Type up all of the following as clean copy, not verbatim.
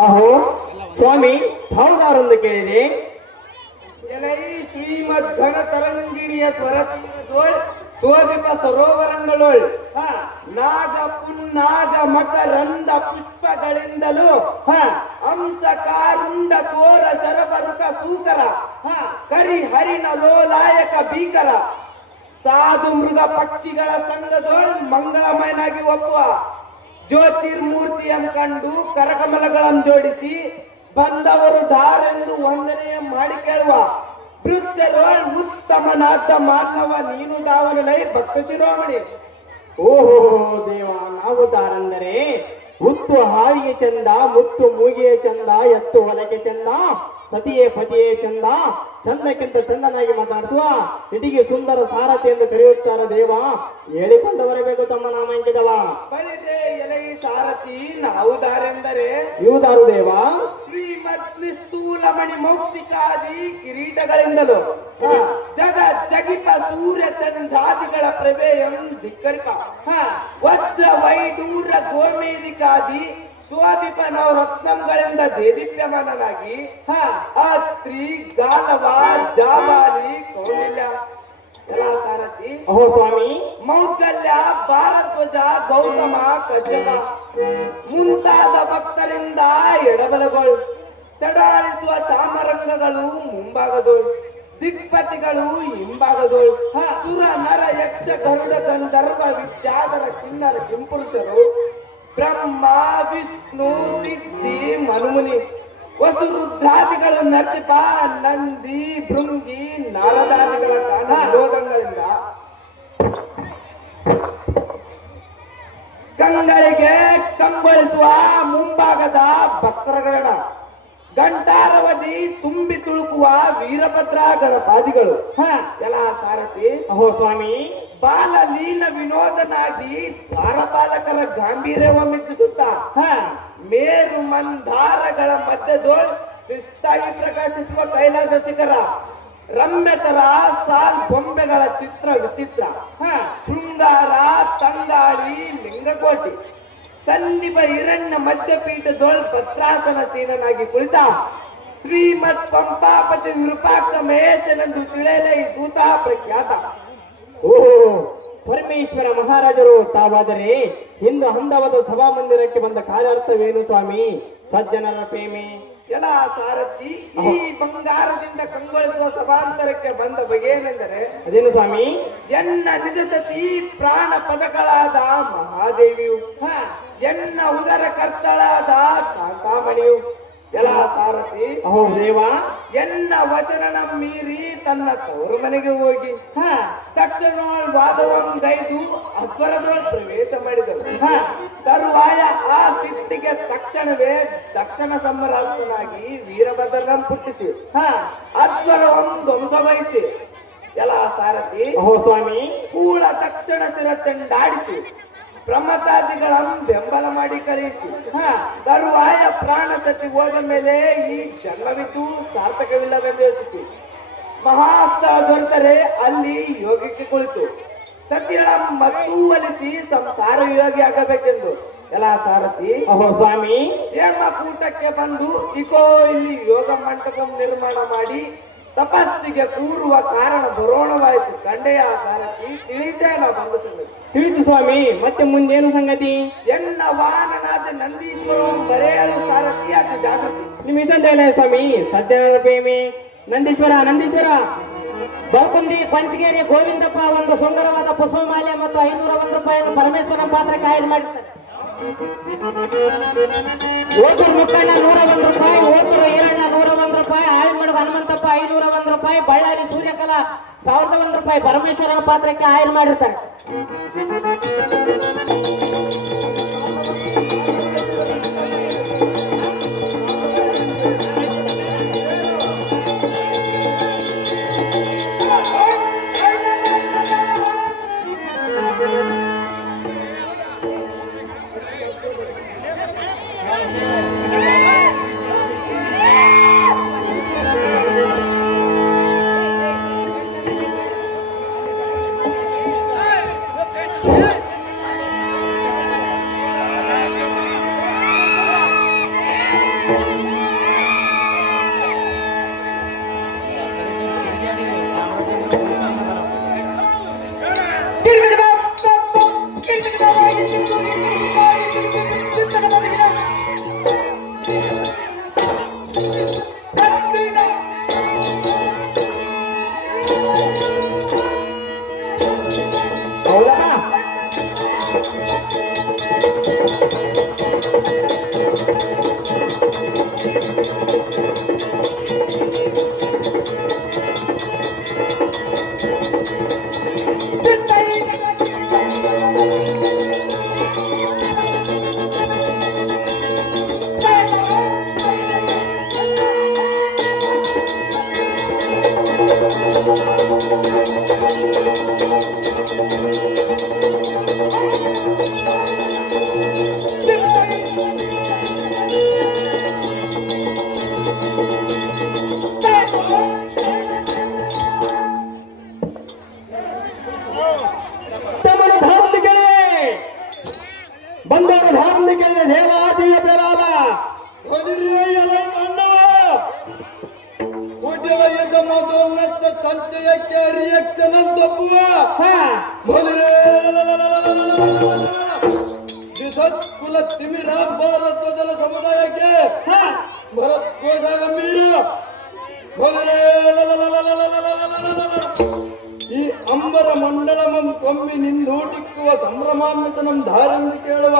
ಆಹೋ ಸ್ವಾಮಿ ತಾವುದಾರೆಂದು ಕೇಳಿದೆ. ಶ್ರೀಮದ್ ಘನ ತರಂಗಿಣಿಯ ಸ್ವರತೋಳ್ ಶೋಭಿಪ ಸರೋವರಗಳೋಳ್ ನಾಗ ಪುನ್ನಾಗ ಮಕರಂದ ಪುಷ್ಪಗಳಿಂದಲೂ ಹಂಸ ಕಾರುಂಡ ತೋರ ಶರಬರುಕ ಸೂಕರ ಕರಿ ಹರಿಣ ಲೋಲಾಯಕ ಭೀಕರ ಸಾಧು ಮೃಗ ಪಕ್ಷಿಗಳ ಸಂಘದೋಳ್ ಮಂಗಳಮಯನಾಗಿ ಒಪ್ಪುವ ಜ್ಯೋತಿರ್ಮೂರ್ತಿಯನ್ನು ಕಂಡು ಕರಕಮಲಗಳನ್ನು ಜೋಡಿಸಿ ಬಂದವರು ದಾರೆಂದು ವಂದನೆಯ ಮಾಡಿ ಕೇಳುವ ಭೃತ್ಯರೋಳ್ ಉತ್ತಮನಾದ ಮಾನವ ನೀನು ದಾವನಲೈ ಭಕ್ತ ಶಿರೋಮಣಿ. ಓಹೋ ದೇವ, ನಾವು ದಾರೆಂದರೆ ಮುತ್ತು ಹಾವಿಗೆ ಚಂದ, ಮುತ್ತು ಮೂಗಿಯೇ ಚಂದ, ಎತ್ತು ಹೊಲಕ್ಕೆ ಚಂದ, ಸತಿಯೇ ಪತಿಯೇ ಚಂದ, ಚಂದಕ್ಕಿಂತ ಚಂದನಾಗಿ ಮಾತಾಡಿಸುವ ಇಟಿಗೆ ಸುಂದರ ಸಾರಥಿ ಎಂದು ಕರೆಯುತ್ತಾರೆ ದೇವ. ಹೇಳಿಕೊಂಡು ಬರಬೇಕು ತಮ್ಮ ನಾಮ ಅಂಕಿದವ. ಬಳಿದೆ ಎಲೈ ಸಾರಥಿ, ನಾವು ದಾರೆಂದರೆ ಇವುದಾರು ದೇವ ಶ್ರೀಮದ್ ನಿಸ್ತೂಲಮಣಿ ಮೌಕ್ತಿಕಾದಿ ಕಿರೀಟಗಳಿಂದಲೂ ಜಗ ಜಗಿಪ ಸೂರ್ಯ ಚಂದ್ರಾದಿಗಳ ಪ್ರಭೆಯಂ ಧಿಕ್ಕರಿಪ ವಜ್ರ ವೈಡೂರ ಗೋಮೇದಿಕಾದಿ ಶೋಭಿಪ ನವರತ್ನಂಗಳಿಂದ ದೇದೀಪ್ಯಮಾನನಾಗಿ ಹಾ ಅತ್ರಿ ಗಾಲವ ಜಾಬಾಲಿ ಕೌಂಡಿಲ್ಯ ಎಲ್ಲ ಸಾರಥಿ ಅಹೋ ಸ್ವಾಮಿ ಮೌದ್ಗಲ್ಯ ಭಾರದ್ವಜ ಗೌತಮ ಕಶ್ಯಪ ಮುಂತಾದ ಭಕ್ತರಿಂದ ಎಡಬಲಗಳು ಚಡಾಳಿಸುವ ಚಾಮರಂಗಗಳು ಮುಂಭಾಗದೋಳು ದಿಗ್ಪತಿಗಳು ಹಿಂಭಾಗದೋಳು ಸುರ ನರ ಯಕ್ಷ ಗರುಡ ಗಂಧರ್ವ ವಿದ್ಯಾಧರ ಕಿನ್ನರ ಕಿಂಪುರುಷರು ಬ್ರಹ್ಮ ವಿಷ್ಣು ಸಿದ್ಧಿ ಮನುಮುನಿ ವಸು ರುದ್ರಾದಿಗಳು ನರ್ತಿಪ ನಂದಿ ಭೃಂಗಿ ನಾರದಾದಿಗಳ ಗಾನ ವಿನೋದಗಳಿಂದ ಕಂಗಳಿಗೆ ಕಂಗೊಳಿಸುವ ಮುಂಭಾಗದ ಭಕ್ತರಗಣ ಗಂಟಾರವಧಿ ತುಂಬಿ ತುಳುಕುವ ವೀರಭದ್ರ ಗಣಪಾದಿಗಳು ಎಲ್ಲ ಸಾರಥಿ ಅಹೋ ಸ್ವಾಮಿ ಬಾಲಲೀನ ವಿನೋದನಾಗಿ ದ್ವಾರಪಾಲಕರ ಗಾಂಭೀರ್ಯವ ಮೆಚ್ಚಿಸುತ್ತ ಮೇರು ಮಂದಾರಗಳ ಮಧ್ಯದೋಳ್ ಶಿಸ್ತಾಗಿ ಪ್ರಕಾಶಿಸುವ ಕೈಲಾಸ ಶಿಖರ ರಮ್ಯತರ ಸಾಲ್ ಬೊಂಬೆಗಳ ಚಿತ್ರ ವಿಚಿತ್ರ ಶೃಂಗಾರ ತಂಗಾಳಿ ಲಿಂಗಕೋಟಿ ಸನ್ನಿಭ ಹಿರಣ್ಯ ಮಧ್ಯಪೀಠದೋಳ್ ಭದ್ರಾಸನ ಸೀನನಾಗಿ ಕುಳಿತ ಶ್ರೀಮತ್ ಪಂಪಾಪತಿ ವಿರೂಪಾಕ್ಷ ಮಹೇಶನೆಂದು ತಿಳಿಯಲೇ ಈ ದೂತ ಪ್ರಖ್ಯಾತ. ಓ ಪರಮೇಶ್ವರ ಮಹಾರಾಜರು ತಾವಾದರೆ ಇಂದು ಹಂದವದ ಸಭಾಮಂದಿರಕ್ಕೆ ಬಂದ ಕಾರ್ಯಾರ್ಥವೇನು ಸ್ವಾಮಿ? ಸಜ್ಜನರ ಪ್ರೇಮಿ ಎಲ್ಲ ಸಾರಥಿ ಈ ಬಂಗಾರದಿಂದ ಕಂಗೊಳಿಸುವ ಸಭಾಂತರಕ್ಕೆ ಬಂದ ಬಗೆಯೇನೆಂದರೆ ಅದೇನು ಸ್ವಾಮಿ? ಎನ್ನ ನಿಜ ಸತಿ ಪ್ರಾಣ ಪದಗಳಾದ ಮಹಾದೇವಿಯು ಎನ್ನ ಉದರ ಕರ್ತಳಾದ ಕಾಂತಾಮಣಿಯು ಎಲ್ಲ ಸಾರಥಿ ಅಹೋ ದೇವ ಎನ್ನ ವಚನ ಮೀರಿ ತನ್ನ ತವರು ಮನೆಗೆ ಹೋಗಿ ತಕ್ಷಣ ವಾದವೊಂದೈದು ಅಧ್ವರದೊಳ ಪ್ರವೇಶ ಮಾಡಿದರು. ತರುವಾಯ ಆ ಸಿಟ್ಟಿಗೆ ತಕ್ಷಣವೇ ದಕ್ಷಿಣ ಸಮ್ಮರಾಜನಾಗಿ ವೀರಭದ್ರನ ಪುಟ್ಟಿಸಿ ಅಧ್ವರವನ್ನು ಧ್ವಂಸ ವಹಿಸಿ ಎಲ್ಲ ಸಾರಥಿ ಅಹೋ ಸ್ವಾಮಿ ಕೂಳ ತಕ್ಷಣ ಶಿರ ಚಂಡಾಡಿಸಿ ಪ್ರಮತಾದಿಗಳನ್ನು ಬೆಂಬಲ ಮಾಡಿ ಕಳುಹಿಸಿ ತರುವಾಯ ಪ್ರಾಣ ಸತಿ ಹೋದ ಮೇಲೆ ಈ ಜನ್ಮವಿದ್ದು ಸಾರ್ಥಕವಿಲ್ಲವೆಂದು ಯೋಚಿಸಿ ಮಹಾಸ್ತ್ರ ದೊರೆತರೆ ಅಲ್ಲಿ ಯೋಗಕ್ಕೆ ಕುಳಿತು ಸತಿಗಳ ಮತ್ತೂ ಒಲಿಸಿ ಸಂಸಾರ ಯೋಗಿ ಆಗಬೇಕೆಂದು ಎಲ್ಲ ಸಾರಥಿ ಅಹೋ ಸ್ವಾಮಿ ಹೇಮಕೂಟಕ್ಕೆ ಬಂದು ಇಕೋ ಇಲ್ಲಿ ಯೋಗ ಮಂಟಪ ನಿರ್ಮಾಣ ಮಾಡಿ ತಪಸ್ಸಿಗೆ ಕೂರುವ ಕಾರಣ ಬರೋಣವಾಯಿತು. ಕಂಡೆಯ ಸಾರಥಿ ತಿಳಿದೇ ನಾವು ಬಂದು ತಿಳಿದು ಸ್ವಾಮಿ. ಮತ್ತೆ ಮುಂದೇನು ಸಂಗತಿ? ಎನ್ನ ವಾಹನನಾದ ನಂದೀಶ್ವರ ಬರೆಯಲು ಸಾರಥಿ ಅದು ಜಾಗೃತಿ. ನಿಮ್ ಇಷ್ಟಂತ ಇಲ್ಲ ಸ್ವಾಮಿ. ಸಜ್ಜನರ ಪ್ರೇಮಿ ನಂದೀಶ್ವರ ನಂದೀಶ್ವರ ಬೌಕುಂದಿ ಪಂಚಗೇರಿ ಗೋವಿಂದಪ್ಪ ಒಂದು ಸುಂದರವಾದ ಪುಷ್ಪಮಾಲೆ ಮತ್ತು 501 ರೂಪಾಯಿಯನ್ನು ಪರಮೇಶ್ವರನ ಪಾತ್ರಕ್ಕೆ ಆಯ್ದು ಮಾಡಿದ್ದಾರೆ. ಓತೂರು ಮುಕ್ಕಣ್ಣ 101 ರೂಪಾಯಿ, ಓತೂರು ಈರಣ್ಣ 101 ರೂಪಾಯಿ, ಆಯಮಡುಗ ಹನುಮಂತಪ್ಪ 501 ರೂಪಾಯಿ, ಬಳ್ಳಾರಿ ಸೂರ್ಯಕಲಾ 1001 ರೂಪಾಯಿ ಪರಮೇಶ್ವರನ ಪಾತ್ರಕ್ಕೆ ಆಯ್ದು ಮಾಡಿರ್ತಾರೆ. ಬಂದವರು ಧಾರಣ ಕೇಳಿದೆ ದೇವಾದಿಯ ಪ್ರಭಾ ಮಧೋನ್ನತ ಸಂಚಯಕ್ಕೆ ರಿಯಾಕ್ಷನ್ ಅಂತಪ್ಪುವ ಹಾ ಸತ್ಕುಲ ತಿಮಿರ ಭಾರತದ ಸಮುದಾಯಕ್ಕೆ ಹಾ ಭರದ್ವಾಜ ಗಂಭೀರ ಈ ಅಂಬರ ಮಂಡಲಮಂ ಕೊಮ್ಮಿ ನಿಂದೂಟಿಕ್ಕುವ ಸಂಭ್ರಮಾನ್ವಿತ ನಮ್ ಧಾರೆಂದು ಕೇಳುವ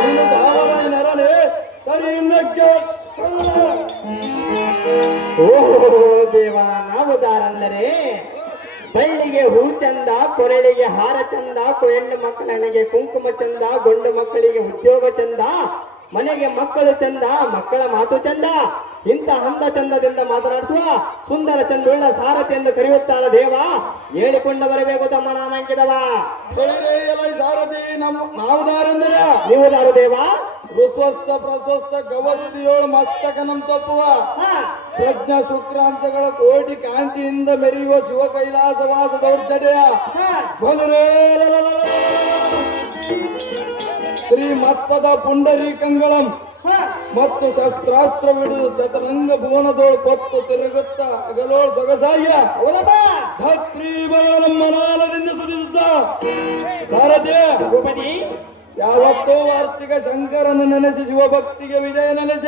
ನೀನು ಧಾರಣ ನರನೆ ಸರಿ ಇನ್ನಕ್ಕೆ ಓ ದೇವ ನಾವು ದಾರಂದರೆ ಬಳ್ಳಿಗೆ ಹೂ ಚಂದ ಕೊರಳಿಗೆ ಹಾರ ಚಂದ ಹೆಣ್ಣು ಮಕ್ಕಳಿಗೆ ಕುಂಕುಮ ಚಂದ ಗಂಡು ಮಕ್ಕಳಿಗೆ ಉದ್ಯೋಗ ಚಂದ ಮನೆಗೆ ಮಕ್ಕಳು ಚಂದ ಮಕ್ಕಳ ಮಾತು ಚಂದ ಇಂಥ ಹಂದ ಚಂದದಿಂದ ಮಾತನಾಡಿಸುವ ಸುಂದರ ಚಂದುಳ್ಳ ಸಾರಥಿ ಎಂದು ಕರೆಯುತ್ತಾರ ದೇವ ಹೇಳಿಕೊಂಡು ಬರಬೇಕು ತಮ್ಮ ನಾಮಾಂಕಿತವ ಸಾರಥಿ ನಾವು ದಾರೆಂದರೆ ನೀವು ದಾರು ದೇವ ಋಸ್ವಸ್ಥ ಪ್ರಸ್ವಸ್ಥ ಗವಸ್ತಿಯೋಳು ಮಸ್ತಕ ನಮ್ ತಪ್ಪುವ ಪ್ರಜ್ಞಾ ಶುಕ್ರಾಂಶಗಳ ಕೋಟಿ ಕಾಂತಿಯಿಂದ ಮೆರೆಯುವ ಶಿವ ಕೈಲಾಸವಾಸ ದೌರ್ಜನ್ಯ ಶ್ರೀ ಮತ್ಪದ ಪುಂಡರೀಕಂಗಳಂ ಮತ್ತು ಶಸ್ತ್ರಾಸ್ತ್ರವಿಡುವುದು ಚತರಂಗ ಭುವನದೋಳು ಪತ್ತು ತಿರುಗುತ್ತ ಅಗಲೋಳು ಸೊಗಸಾಯ ಧತ್ರಿ ಬಗಳ ಮನಾಲದಿಂದ ಸುರಿಸುತ್ತ ಸಾರಥಿ ಭೂಪತಿ ಯಾವತ್ತೋ ಆರ್ಥಿಕ ಶಂಕರನ್ನು ನೆನೆಸಿ ಶಿವಭಕ್ತಿಗೆ ವಿಜಯ ನೆನೆಸ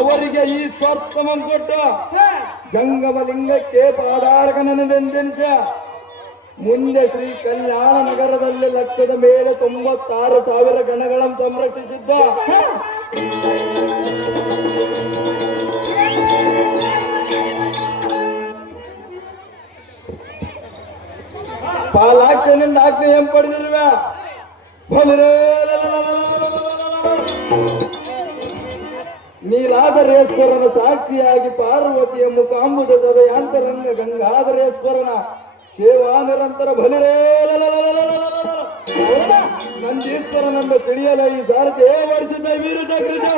ಅವರಿಗೆ ಈ ಸ್ವಾರ್ಥಮಂ ಕೊಟ್ಟ ಜಂಗಮಲಿಂಗಕ್ಕೆ ಪಾದಾರ್ಕ ನೆನೆದೆಂದೆನಿಸ ಮುಂದೆ ಶ್ರೀ ಕಲ್ಯಾಣ ನಗರದಲ್ಲಿ ಲಕ್ಷದ ಮೇಲೆ 96,000 ಗಣಗಳನ್ನು ಸಂರಕ್ಷಿಸಿದ್ದ ಪಾಲಾಕ್ಷನಿಂದ ಆಜ್ಞೆ ಪಡೆದಿರುವೆ ನೀಲಾಧರೇಶ್ವರನ ಸಾಕ್ಷಿಯಾಗಿ ಪಾರ್ವತಿಯ ಮುಖಾಂಬುಜ ಸದಯಾಂತರಂಗ ಗಂಗಾಧರೇಶ್ವರನ ಸೇವಾ ನಿರಂತರ ನಂದೀಶ್ವರನೆಂಬ ತಿಳಿಯಲ ಈ ಸಾರಥಿ ವರ್ಷದ ವೀರ ಜಾಗೃತ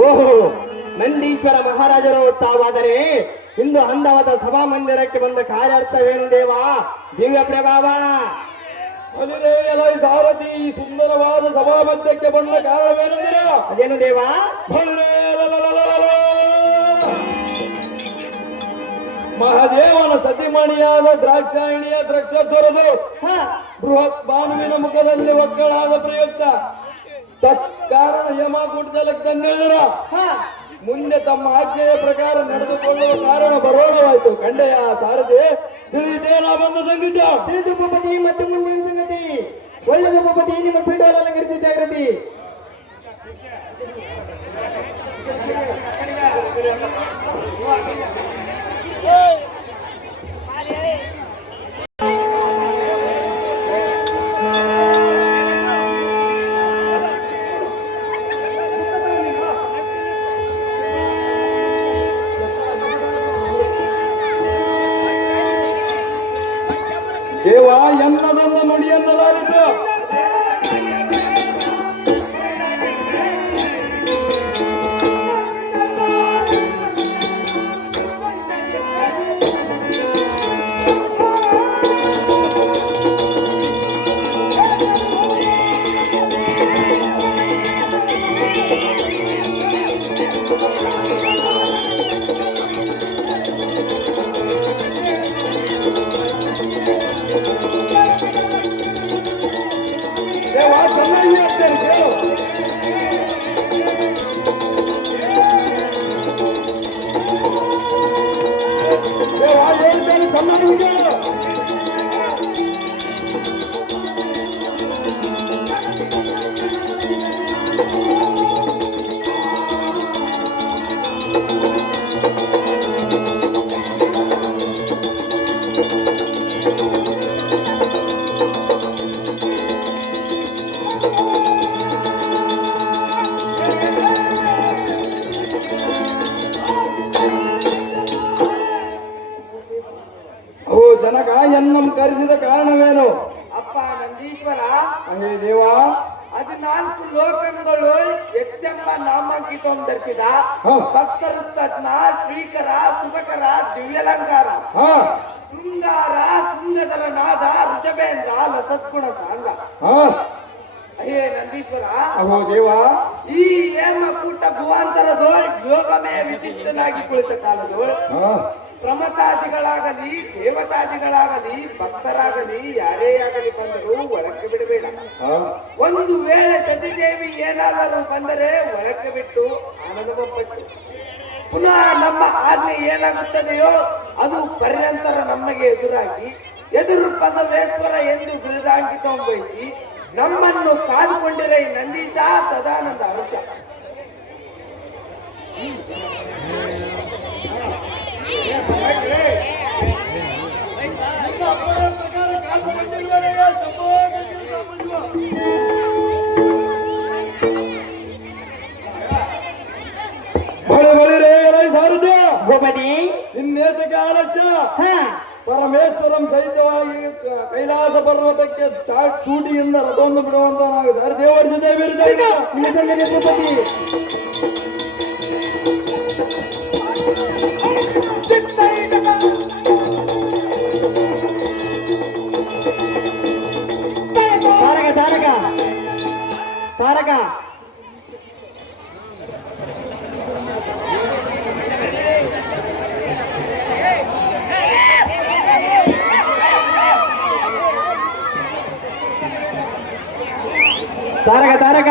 ಓಹೋ ನಂದೀಶ್ವರ ಮಹಾರಾಜರು ತಾವಾದರೆ ಇಂದು ಅಂದವದ ಸಭಾ ಮಂದಿರಕ್ಕೆ ಬಂದ ಕಾರ್ಯಾರ್ಥವೇನು ದೇವ ದಿವ್ಯ ಪ್ರಭಾವ ಸಾರಥಿ ಈ ಸುಂದರವಾದ ಸಭಾಮಧ್ಯಕ್ಕೆ ಬಂದ ಕಾರಣವೇನೆಂದರೆ ಅದೇನು ದೇವ ಮಹಾದೇವನ ಸತಿಮಣಿಯಾದ ದ್ರಾಕ್ಷಾಯಣಿಯ ದ್ರಾಕ್ಷ ತೊರೆದು ಬೃಹತ್ ಭಾನುವಿನ ಮುಖದಲ್ಲಿ ಒಕ್ಕಳಾದ ಪ್ರಯುಕ್ತ ತತ್ಕಾರಣ ಯಮ ಗುಡ್ಡಲಕ್ಕೆ ತಂದಿಳಿದರ ಮುಂದೆ ತಮ್ಮ ಆಜ್ಞೆಯ ಪ್ರಕಾರ ನಡೆದುಕೊಳ್ಳುವ ಕಾರಣ ಬರೋಣವಾಯ್ತು ಕಂಡೆಯ ಸಾರಥಿ ತಿಳಿದೇನಾ ಬಂದ ಸಂಗೀತ ತಿಳಿದು ಭೂಪತಿ ಮತ್ತೆ ಮುಂದಿನ ಸಂಗತಿ ಒಳ್ಳೆದು ಭೂಪತಿ ನಿಮ್ಮ ಪೀಠವನ್ನು ಅಲಂಕರಿಸಿ ಜಾಗೃತಿ ದೇವ ಎನ್ನದನ್ನ ನುಡಿಯನ್ನ ಲಾಲಿಸು ಎತ್ತೆಂಬ ನಾಮಾಂಕಿತ ಧರಿಸಿದ ಹಾ. ಭಕ್ತರು ತಜ್ಞ ಶ್ರೀಕರ ಶುಭಕರ ದಿವ್ಯಲಂಕಾರ ಹಾ ಶೃಂಗಾರ ಶೃಂಗಧರ ನಾದ ಋಷಭೇಂದ್ರ ಲಸತ್ಗುಣ ಸಾಂಗ ಹಾ ಅಹೇ ನಂದೀಶ್ವರ ಅಹೋ ದೇವ ಈ ಹೇಮಕೂಟ ಭುವಾಂತರದೋಳ್ ಯೋಗಮೇ ವಿಶಿಷ್ಟನಾಗಿ ಕುಳಿತ ಕಾಲದೋಳ್ ಹಾ ಪ್ರಮತಾದಿಗಳಾಗಲಿ ದೇವತಾದಿಗಳಾಗಲಿ ಭಕ್ತರಾಗಲಿ ಯಾರೇ ಆಗಲಿ ಬಂದರೂ ಒಳಕ್ಕೆ ಬಿಡಬೇಡ. ಹಾ ಒಂದು ವೇಳೆ ಸತಿದೇವಿ ಏನಾದರೂ ಬಂದರೆ ಒಳಕ್ಕೆ ಬಿಟ್ಟು ಆನಂದಪಟ್ಟು ಪುನಃ ನಮ್ಮ ಆಜ್ಞೆ ಏನಾಗುತ್ತದೆಯೋ ಅದು ಪರ್ಯಂತರ ನಮಗೆ ಎದುರಾಗಿ ಎದುರು ಬಸವೇಶ್ವರ ಎಂದು ಬಿರುದಾಂಕಿತ ವಹಿಸಿ ನಮ್ಮನ್ನು ಕಾದುಕೊಂಡಿರ ಈ ನಂದೀಶ ಸದಾನಂದ ಹರ್ಷ. ಬಳಿ ಬಳಿ ರೇ ಸಾರಥ್ಯ ಭೂಪತಿ ಇನ್ನೇತಕ್ಕೆ ಆಲಸ್ಯ ಹಾ ಪರಮೇಶ್ವರಂ ಸಹಿತವಾಗಿ ಕೈಲಾಸ ಪರ್ವತಕ್ಕೆ ಚೂಟಿಯಿಂದ ರಥವನ್ನು ಬಿಡುವಂತ ನಾವು ಸಾರಥ್ಯ ಓಡಿಸಿದ್ದೇವೆ ನಿಜದಲ್ಲಿ ಭೂಪತಿ ತಾರಕ ತಾರಕ ತಾರಕ ತಾರಕ ತಾರಕ